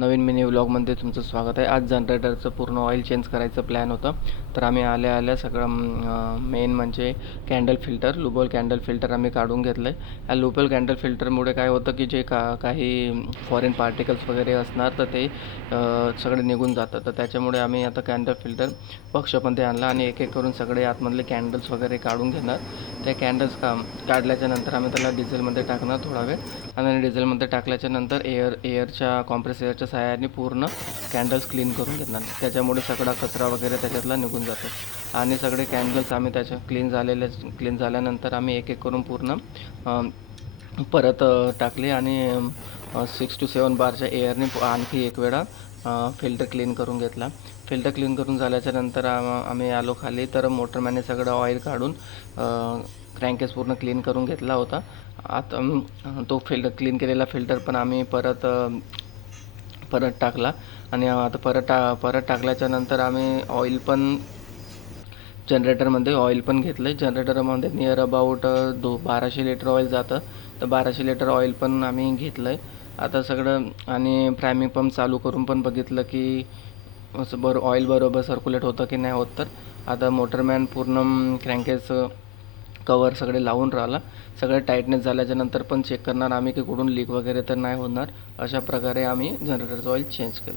नवीन mini व्लॉगमध्ये तुमचं स्वागत आहे. आज जनरेटरचं पूर्ण ऑइल चेंज करायचं प्लॅन होतं. तर आम्ही आल्या सगळं मेन म्हणजे कॅन्डल फिल्टर, लुबोल कॅन्डल फिल्टर आम्ही काढून घेतलं आहे. या लुबोल कॅन्डल फिल्टरमुळे काय होतं की जे काही फॉरेन पार्टिकल्स वगैरे असणार तर ते सगळे निघून जातं. तर त्याच्यामुळे आम्ही आता कॅन्डल फिल्टर वर्कशॉपमध्ये आणला आणि एक एक करून सगळे आतमधले कॅन्डल्स वगैरे काढून घेणार. त्या कॅन्डल्स काढल्याच्या नंतर आम्ही त्याला डिझेलमध्ये टाकणार थोडा वेळ, आणि डिझेलमध्ये टाकल्याच्या नंतर एअरच्या कॉम्प्रेस एअरच्या सहाय्याने पूर्ण कॅन्डल्स क्लीन करून घेणार. त्याच्यामुळे सगळा कचरा वगैरे त्याच्यातला निघून जातो. आणि सगळे कॅन्डल्स आम्ही त्याच्या क्लीन झाल्यानंतर आम्ही एक एक करून पूर्ण परत टाकले आणि 6 to 7 बारच्या एअरने आणखी एक वेळा फिल्टर क्लीन करून घेतला. फिल्टर क्लीन करून झाल्याच्या नंतर आम्ही आलो खाली. तर मोटरमॅनने सगळं ऑइल काढून क्रँकेस पूर्ण क्लीन करून घेतला होता. आता तो क्लीन केलेला फिल्टर पण आम्ही परत टाकला. आणि आता परत टाकल्याच्या नंतर आम्ही जनरेटरमध्ये ऑइल पण घेतलं आहे. जनरेटरमध्ये नियर अबाउट 1200 लिटर ऑइल जातं. तर 1200 लिटर ऑइल पण आम्ही घेतलं आहे आता सगळं. आणि प्रायमिंग पंप चालू करून पण बघितलं की असं ऑइल बरोबर सर्क्युलेट होतं की नाही होत. तर आता मोटरमॅन पूर्ण क्रँकेस कवर सगळे लावून राहिला. सगळे टाईटनेस झाल्याच्या नंतर पण चेक करणार आम्ही की कुठून लीक वगैरे तर नाही होणार. अशा प्रकारे आम्ही जनरेटरचं ऑइल चेंज केलं आहे.